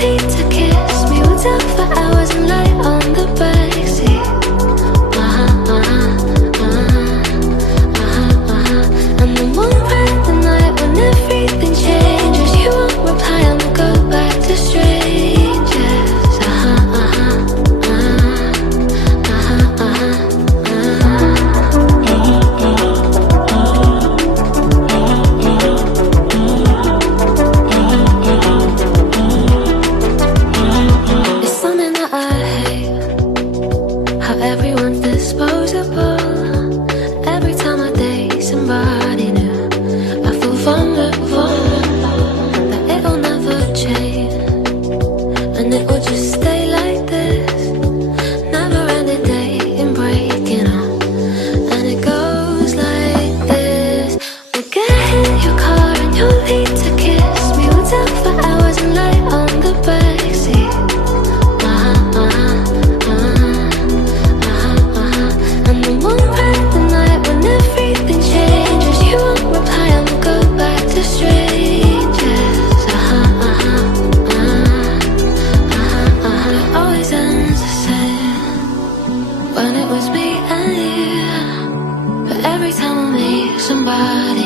heat to kiss me. We'll talk for hours and lie on the backseat. And then won't find the night when everything changes. You won't reply and we'll go back to strangers. It's something that I hate, how everyone's disposable. Every time I date somebody new, I feel vulnerable, that it'll never change, and it will just stay like this. Never ending dating, breaking up, and it goes like this. We'll get in your car and you'll need to kiss me. We'll talk for hours and lie on the backseat. And then won't find the night when everything changes. You won't reply and we'll go back to strangers. It always ends the same when it was me and you. But every time I meet somebody